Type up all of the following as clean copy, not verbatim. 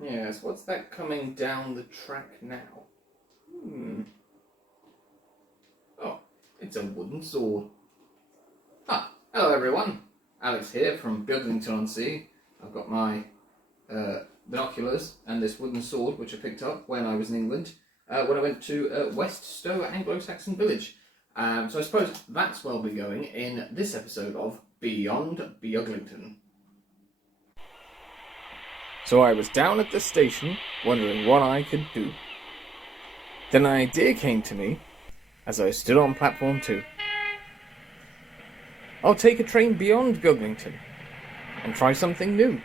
Yes, what's that coming down the track now? Oh, it's a wooden sword. Hello everyone. Alex here from Beaglington-On-Sea. I've got my binoculars and this wooden sword which I picked up when I was in England when I went to West Stow Anglo Saxon village. So I suppose that's where we'll be going in this episode of Beyond Beaglington. So I was down at the station wondering what I could do. Then an idea came to me as I stood on platform 2. I'll take a train beyond Beaglington and try something new.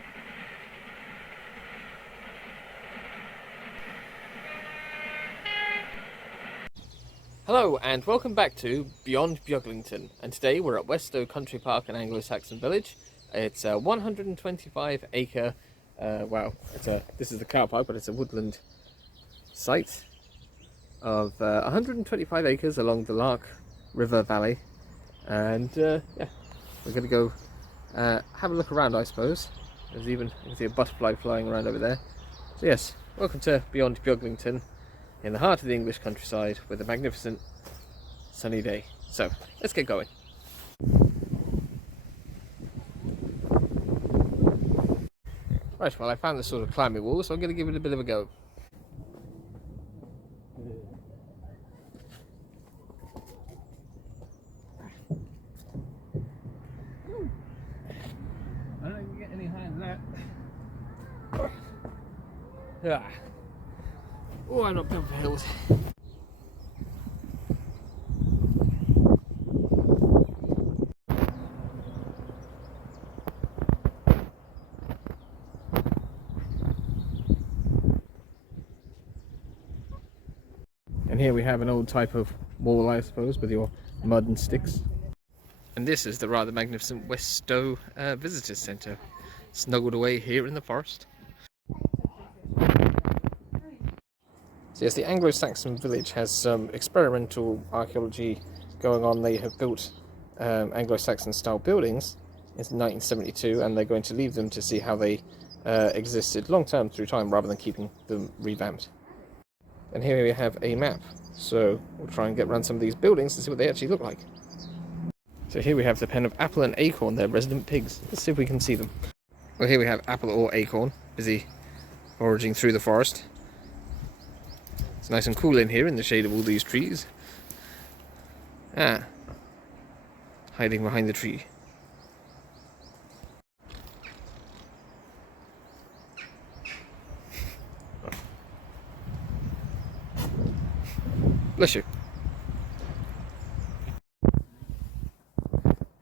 Hello and welcome back to Beyond Beaglington, and today we're at West Stow Country Park and Anglo Saxon village. It's a 125 acre, this is the car park, but it's a woodland site of 125 acres along the Lark River valley, and we're going to go have a look around, I suppose. There's even, you can see a butterfly flying around over there. So yes, welcome to Beyond Beaglington, in the heart of the English countryside with a magnificent sunny day. So let's get going. Right, well, I found this sort of climbing wall, so I'm going to give it a bit of a go. I don't even get any higher than that. Oh, I'm not built for hills. And here we have an old type of wall, I suppose, with your mud and sticks. And this is the rather magnificent West Stow Visitors Centre, snuggled away here in the forest. So yes, the Anglo-Saxon village has some experimental archaeology going on. They have built Anglo-Saxon style buildings in 1972, and they're going to leave them to see how they existed long term through time rather than keeping them revamped. And here we have a map, so we'll try and get around some of these buildings and see what they actually look like. So here we have the pen of Apple and Acorn, their resident pigs. Let's see if we can see them. Well, here we have Apple or Acorn, busy foraging through the forest. It's nice and cool in here in the shade of all these trees. Hiding behind the tree. Bless you.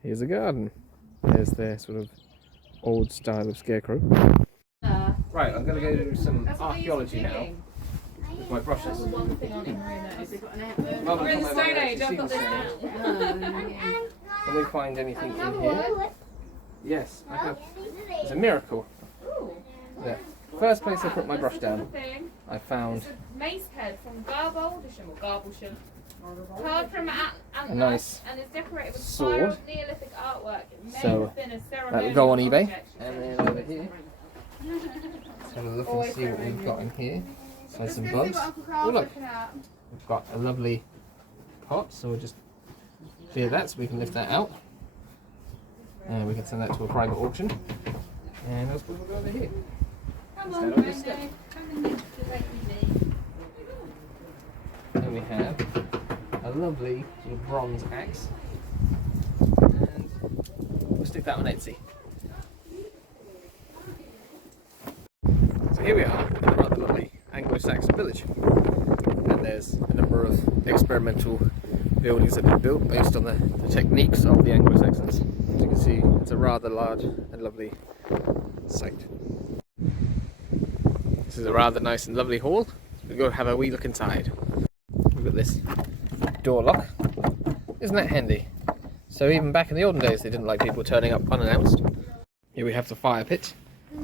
Here's a garden. There's their sort of old style of scarecrow. Right, I'm going to go do some archaeology now. With my brushes. One thing on it. We're in the Stone Age, I've got this now. Can we find anything in here? Yes, I have. It's a miracle. Yeah. First place I put my brush down, I found mace head from Garblesham, carved from a nice and is decorated with sword. Neolithic artwork. It may So have been a that will go on eBay. object. And then over here, let's have a look and see what we've got in here. So some bugs. Oh look, we've got a lovely pot, so we'll just clear that so we can lift that out. And we can send that to a private auction. And I suppose we'll go over here. Come on, Then we have a lovely sort of bronze axe. And we'll stick that on Etsy. So here we are in a rather lovely Anglo-Saxon village, and there's a number of experimental buildings that have been built based on the techniques of the Anglo-Saxons. As you can see, it's a rather large and lovely site. This is a rather nice and lovely hall. We'll go have a wee look inside. Look at this door lock. Isn't that handy? So even back in the olden days they didn't like people turning up unannounced. Here we have the fire pit,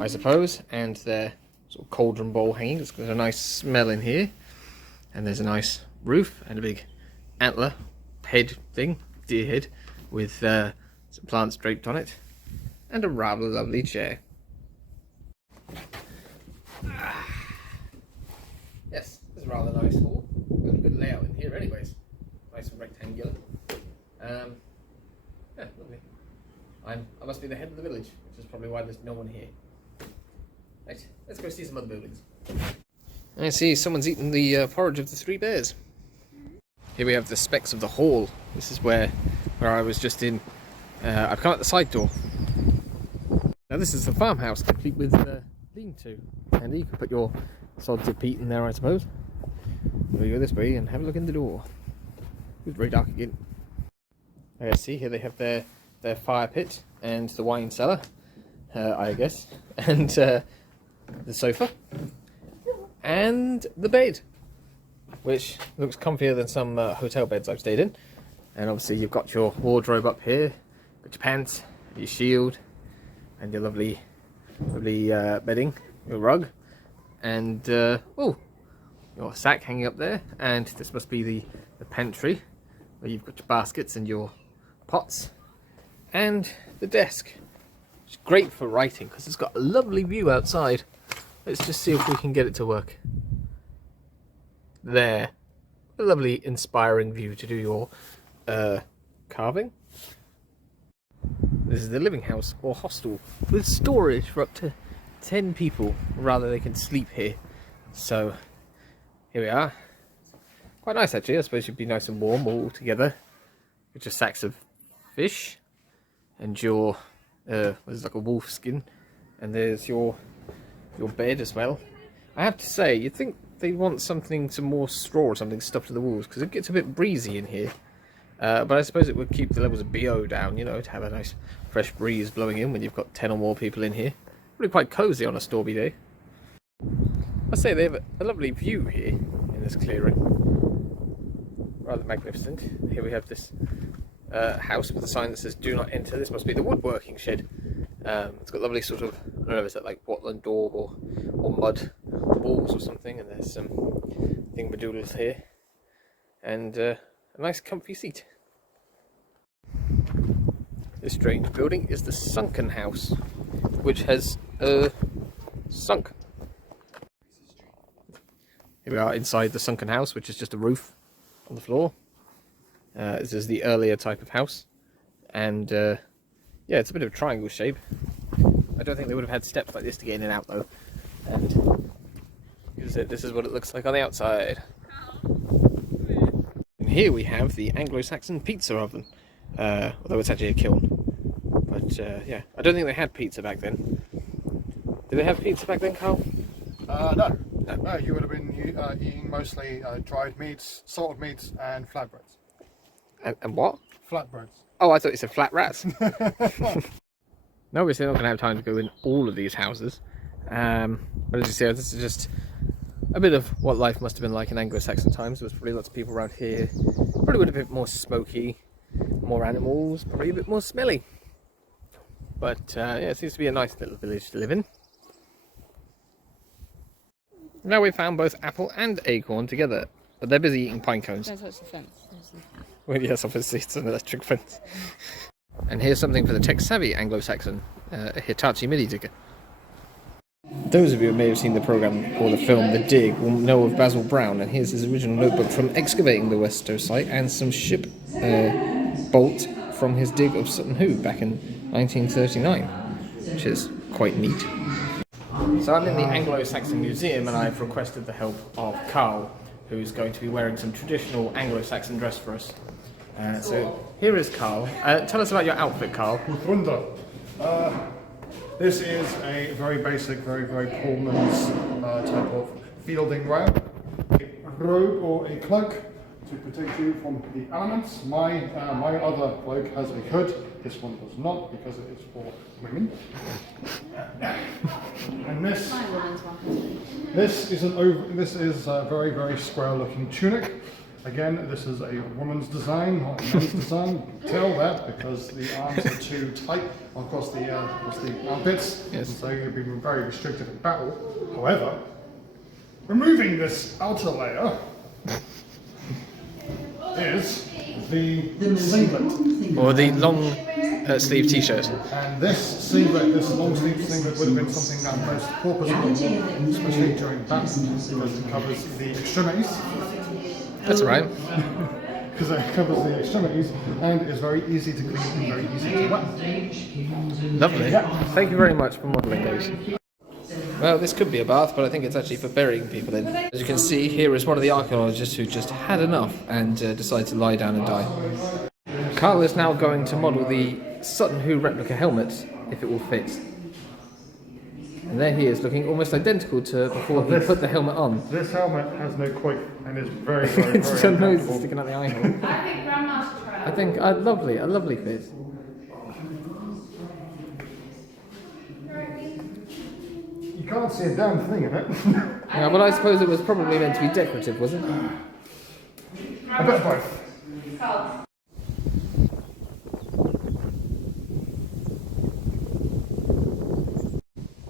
I suppose, and their sort of cauldron bowl hanging. It's got a nice smell in here, and there's a nice roof and a big antler head thing, deer head, with some plants draped on it, and a rather lovely chair. Yes, it's a rather nice hall. Got a good layout in here anyways. Nice and rectangular. Yeah, lovely. I must be the head of the village, which is probably why there's no one here. Right, let's go see some other buildings. I see someone's eaten the porridge of the three bears. Here we have the specs of the hall. This is where I was just in. I've come out the side door. Now this is the farmhouse, complete with lean-to. And you can put your sods of peat in there, I suppose. We'll go this way and have a look in the door. It's very dark again. I see here they have their fire pit and the wine cellar, I guess, and the sofa and the bed, which looks comfier than some hotel beds I've stayed in. And obviously you've got your wardrobe up here, got your pants, your shield, and your lovely bedding, your rug, and oh, your sack hanging up there. And this must be the pantry, where you've got your baskets and your pots, and the desk. It's great for writing because it's got a lovely view outside. Let's just see if we can get it to work. There, a lovely inspiring view to do your carving. This is the living house or hostel with storage for up to 10 people, rather they can sleep here. So here we are. Quite nice actually. I suppose you'd be nice and warm all together with your sacks of fish and your there's like a wolf skin, and there's your bed as well. I have to say, you'd think they want some more straw or something stuffed to the walls, because it gets a bit breezy in here. But I suppose it would keep the levels of BO down, you know, to have a nice fresh breeze blowing in when you've got 10 or more people in here. Really quite cosy on a stormy day. I say they have a lovely view here in this clearing. Rather magnificent. Here we have this house with a sign that says "Do not enter." This must be the woodworking shed. It's got lovely sort of, I don't know if it's like Portland daub or mud walls or something, and there's some thingamadoodles here, and a nice comfy seat. This strange building is the sunken house, which has sunk. Here we are inside the sunken house, which is just a roof on the floor. This is the earlier type of house, and yeah, it's a bit of a triangle shape. I don't think they would have had steps like this to get in and out though. And this is what it looks like on the outside. And here we have the Anglo Saxon pizza oven, although it's actually a kiln. But yeah, I don't think they had pizza back then. Did they have pizza back then, Carl? No. You would have been eating mostly dried meats, salted meats, and flatbreads. And what? Flatbreads. Oh, I thought you said flat rats. No, obviously not going to have time to go in all of these houses. But as you see, this is just a bit of what life must have been like in Anglo-Saxon times. There was probably lots of people around here. Probably would have been a bit more smoky, more animals, probably a bit more smelly. But yeah, it seems to be a nice little village to live in. Now we've found both apple and acorn together, but they're busy eating pine cones. Don't touch the fence. Well, yes, obviously it's an electric fence. And here's something for the tech-savvy Anglo-Saxon, a Hitachi MIDI digger. Those of you who may have seen the programme or the film The Dig will know of Basil Brown, and here's his original notebook from excavating the West Stow site, and some ship bolt from his dig of Sutton Hoo back in 1939, which is quite neat. So I'm in the Anglo-Saxon Museum, and I've requested the help of Carl, who's going to be wearing some traditional Anglo-Saxon dress for us. So here is Carl. Tell us about your outfit, Carl. Wunder. This is a very basic, very Pullman's type of fielding wear. A robe or a cloak to protect you from the elements. My other cloak has a hood. This one does not, because it is for women. And this is a very square-looking tunic. Again, this is a woman's design, not a men's design. You can tell that because the arms are too tight across the armpits, yes. And so you've been very restricted in battle. However, removing this outer layer is the singlet. Or the long sleeve t-shirt. And this singlet, this long sleeve singlet, would have been something that most porpoise would have worn, especially during baptism, because it covers the extremities. That's right. Because it covers the extremities and is very easy to clean and very easy to wet. Lovely. Thank you very much for modelling those. Well, this could be a bath, but I think it's actually for burying people in. As you can see, here is one of the archaeologists who just had enough and decided to lie down and die. Carl is now going to model the Sutton Hoo replica helmet, if it will fit. And there he is, looking almost identical to before he put the helmet on. This helmet has no quoit and is very, very, It's very just nose uncomfortable. sticking out the eye hole. I think Grandma should try I think a lovely fit. You can't see a damn thing in it. Yeah, but I suppose it was probably meant to be decorative, was it? I bet both. Carl.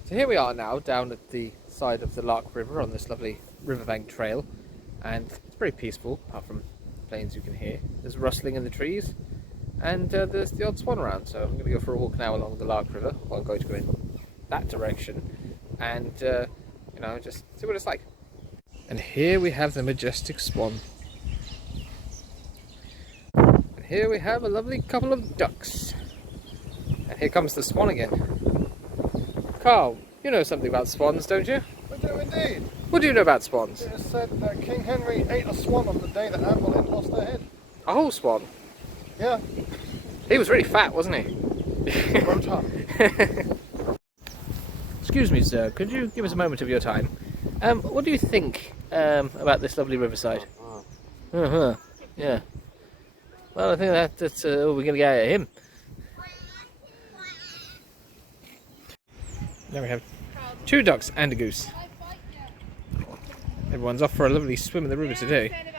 So here we are now, down at the side of the Lark River on this lovely riverbank trail, and it's very peaceful, apart from planes you can hear. There's rustling in the trees, and there's the odd swan around, so I'm going to go for a walk now along the Lark River. Well, I'm going to go in that direction, and, you know, just see what it's like. And here we have the majestic swan. And here we have a lovely couple of ducks. And here comes the swan again. Carl, you know something about swans, don't you? I do indeed. What do you know about swans? It is said that King Henry ate a swan on the day that Anne Boleyn lost her head. A whole swan? Yeah. He was really fat, wasn't he? Rotund. Excuse me, sir, could you give us a moment of your time? What do you think about this lovely riverside? Yeah. Well, I think that's all we're going to get out of him. There we have 2 ducks and a goose. Everyone's off for a lovely swim in the river today.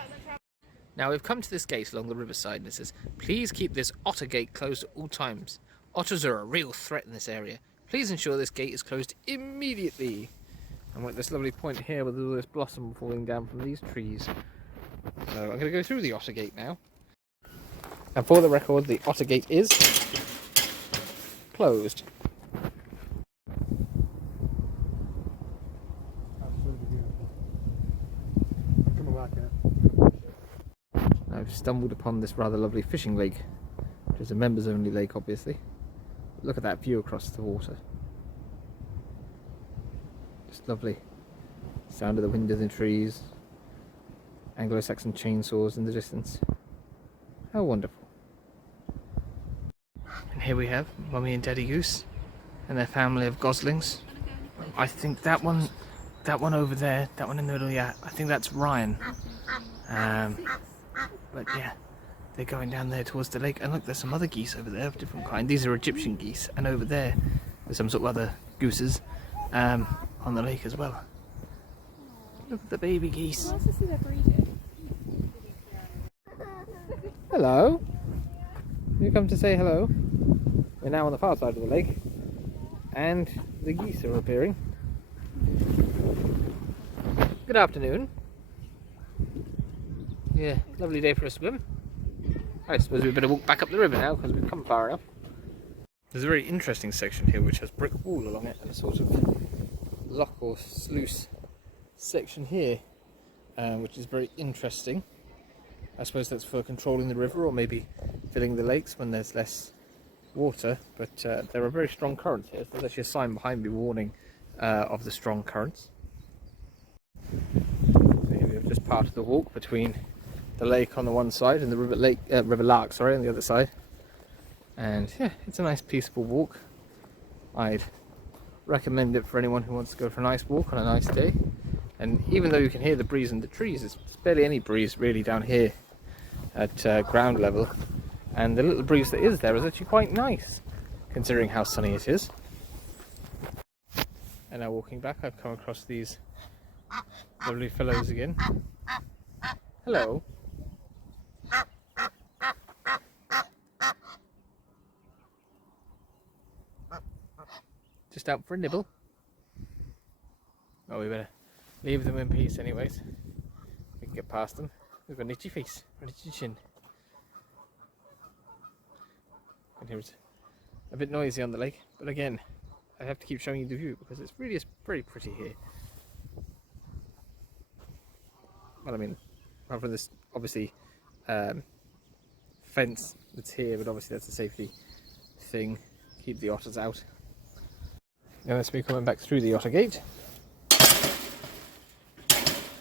Now we've come to this gate along the riverside and it says, please keep this otter gate closed at all times. Otters are a real threat in this area. Please ensure this gate is closed immediately. And we're at this lovely point here with all this blossom falling down from these trees. So I'm going to go through the otter gate now. And for the record, the otter gate is closed. I've stumbled upon this rather lovely fishing lake, which is a members only lake obviously. Look at that view across the water. Just lovely. Sound of the wind in the trees. Anglo Saxon chainsaws in the distance. How wonderful. And here we have Mummy and Daddy Goose and their family of goslings. I think that one over there, that one in the middle, yeah, I think that's Ryan. But yeah, they're going down there towards the lake, and look, there's some other geese over there of different kind. These are Egyptian geese, and over there there's some sort of other gooses on the lake as well. Look at the baby geese. Hello. You come to say hello. We're now on the far side of the lake, and the geese are appearing. Good afternoon. Yeah, lovely day for a swim. I suppose we better walk back up the river now because we've come far enough. There's a very interesting section here which has brick wall along it and a sort of lock or sluice section here, which is very interesting. I suppose that's for controlling the river or maybe filling the lakes when there's less water, but there are very strong currents here. There's actually a sign behind me warning of the strong currents. So here we have just part of the walk between the lake on the one side and the River Lark, sorry, on the other side. And yeah, it's a nice peaceful walk. I'd recommend it for anyone who wants to go for a nice walk on a nice day. And even though you can hear the breeze in the trees, there's barely any breeze really down here at ground level. And the little breeze that is there is actually quite nice, considering how sunny it is. And now walking back, I've come across these lovely fellows again. Hello. Just out for a nibble. Oh, we better leave them in peace anyways. We can get past them. We've got an itchy face, an itchy chin. And here's a bit noisy on the lake, but again, I have to keep showing you the view because it's really very pretty here. Well, I mean, apart from this, obviously, fence that's here, but obviously that's a safety thing. Keep the otters out. Now that's me coming back through the otter gate.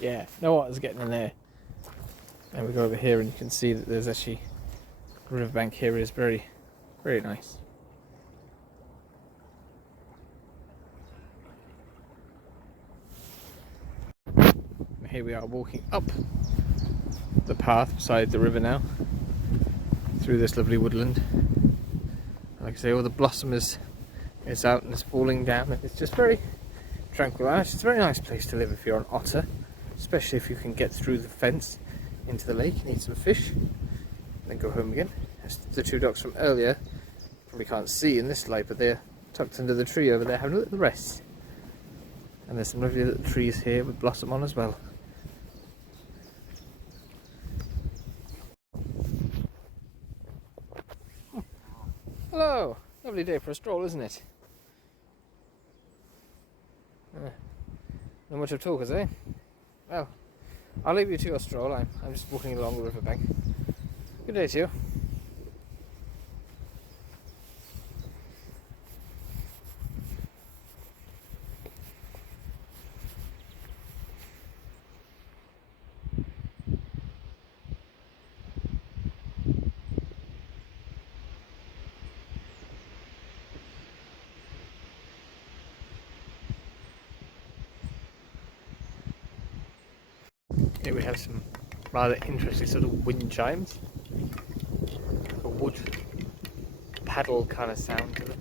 Yeah, no otters getting in there. And we go over here and you can see that there's actually the riverbank here is very, very nice. And here we are walking up the path beside the river now, through this lovely woodland. And like I say, all the blossom is out and it's falling down. It's just very tranquil. It's a very nice place to live if you're an otter, especially if you can get through the fence into the lake and eat some fish and then go home again. That's the two ducks from earlier. Probably can't see in this light, but they're tucked under the tree over there having a little rest. And there's some lovely little trees here with blossom on as well. Hello! Lovely day for a stroll, isn't it? Not much of talkers, eh? Well, I'll leave you to your stroll. I'm just walking along the riverbank. Good day to you. Here we have some rather interesting sort of wind chimes. A wood paddle kind of sound to them.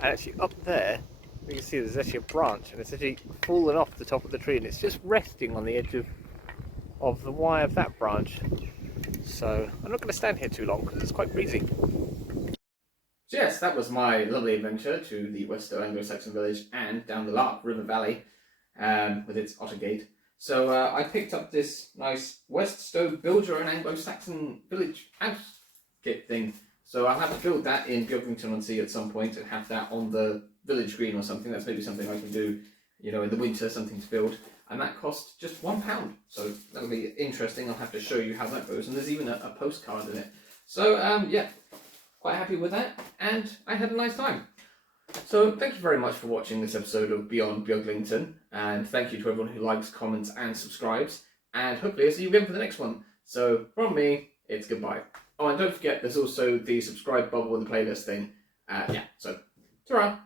And actually up there, you can see there's actually a branch and it's actually fallen off the top of the tree and it's just resting on the edge of the wire of that branch. So I'm not going to stand here too long because it's quite breezy. So yes, that was my lovely adventure to the Stow Anglo Saxon village and down the Lark River valley with its otter gate. So I picked up this nice Stow build your own Anglo Saxon village house kit thing. So I'll have to build that in Beaglington-On-Sea at some point and have that on the village green or something. That's maybe something I can do, you know, in the winter, something to build. And that costs just £1. So that'll be interesting. I'll have to show you how that goes. And there's even a postcard in it. So yeah, quite happy with that. And I had a nice time. So thank you very much for watching this episode of Beyond Beaglington. And thank you to everyone who likes, comments and subscribes. And hopefully I'll see you again for the next one. So from me, it's goodbye. Oh, and don't forget, there's also the subscribe bubble with the playlist thing. Yeah, so ta-ra!